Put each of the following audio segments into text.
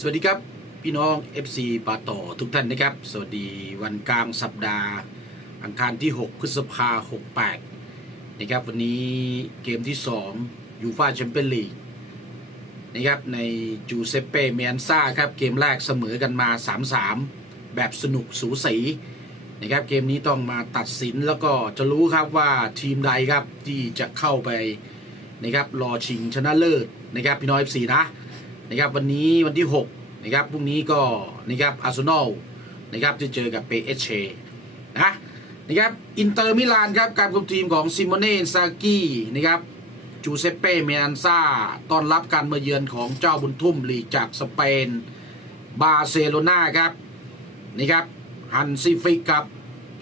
สวัสดีครับ พี่น้อง FC ปาต่อทุกท่านนะครับ สวัสดีวันกลางสัปดาห์ อังคารที่ 6 พฤษภา68 นะครับ วันนี้เกมที่ 2 ยูฟาแชมเปี้ยนลีกนะครับ ในจูเซเป้เมียนซ่าครับ เกมแรกเสมอกันมา 3-3 แบบสนุกสูสีนะครับ เกมนี้ต้องมาตัดสินแล้วก็จะรู้ครับว่าทีมใดครับที่จะเข้าไปนะครับรอชิงชนะเลิศนะครับ พี่น้อง FC นะ นะครับวันนี้วันที่6นะครับพรุ่งนี้ก็นะครับอาร์เซนอลนะครับจะเจอกับเปเอชเชนะนะครับอินเตอร์มิลานครับการคุมทีมของซิโมเน่ซากินะครับจูเซเป้เมอันซาต้อนรับการมาเยือนของเจ้าบุญทุ่มลีจากสเปน บาร์เซโลนาครับนะครับฮันซิฟิกครับ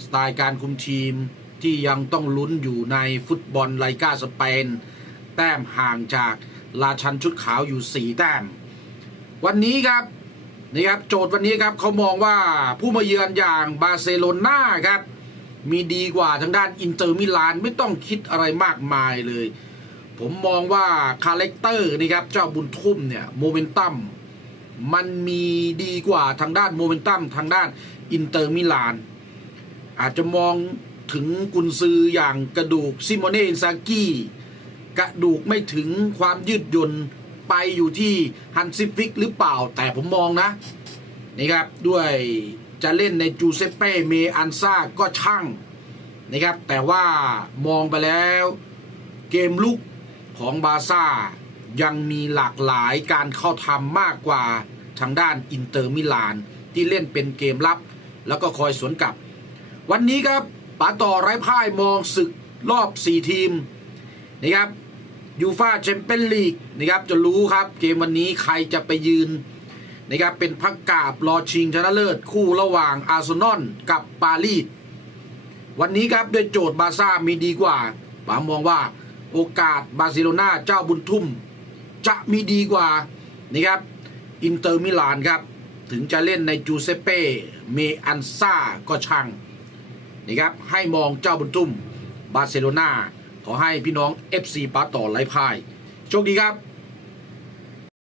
สไตล์การคุมทีมที่ยังต้องลุ้นอยู่ในฟุตบอลไลกาสเปน แต้มห่างจาก ราชันชุดขาวอยู่ 4 แต้ม วันนี้ครับนะครับโจทย์วันนี้ครับเขามองว่าผู้มาเยือนอย่างบาร์เซโลนาครับ มีดีกว่าทางด้านอินเตอร์มิลานไม่ต้องคิดอะไรมากมายเลย ผมมองว่าคาแรคเตอร์นี่ครับเจ้าบุญทุ่มเนี่ยโมเมนตัมมันมีดีกว่าทางด้านโมเมนตัมทางด้านอินเตอร์มิลาน อาจจะมองถึงกุนซืออย่างกระดูกซิโมเน่อินซากิ กระดูกไม่ถึงความยืดหยุ่นไปอยู่ที่ฮันซิฟิกหรือเปล่าแต่ผมมองนะนะครับ ด้วยจะเล่นในจูเซเป้เมอันซาก็ช่างนะครับ แต่ว่ามองไปแล้วเกมลุกของบาซ่า ยังมีหลากหลายการเข้าทำมากกว่าทางด้านอินเตอร์มิลาน ที่เล่นเป็นเกมรับ แล้วก็คอยสวนกลับ วันนี้ครับป๋าต่อไร้พ่ายมองศึกรอบ 4 ทีมนะครับ ยูฟาแชมเปี้ยนลีกนะครับจะรู้ครับเกมวันนี้ใครจะไปยืนนะครับเป็นพักกาบรอชิงชนะเลิศคู่ระหว่างอาร์เซนอลกับปารีสวันนี้ครับด้วยโจทย์บาซ่ามีดีกว่าป๋ามองว่าโอกาสบาร์เซโลนาเจ้าบุญทุ่ม จะมีดีกว่านะครับอินเตอร์มิลานครับ ถึงจะเล่นในจูเซเป้เมอันซาก็ช่างนะครับให้มองเจ้าบุญทุ่มบาร์เซโลนา ขอให้พี่น้อง FC ปาต่อไร้พ่ายโชคดีครับ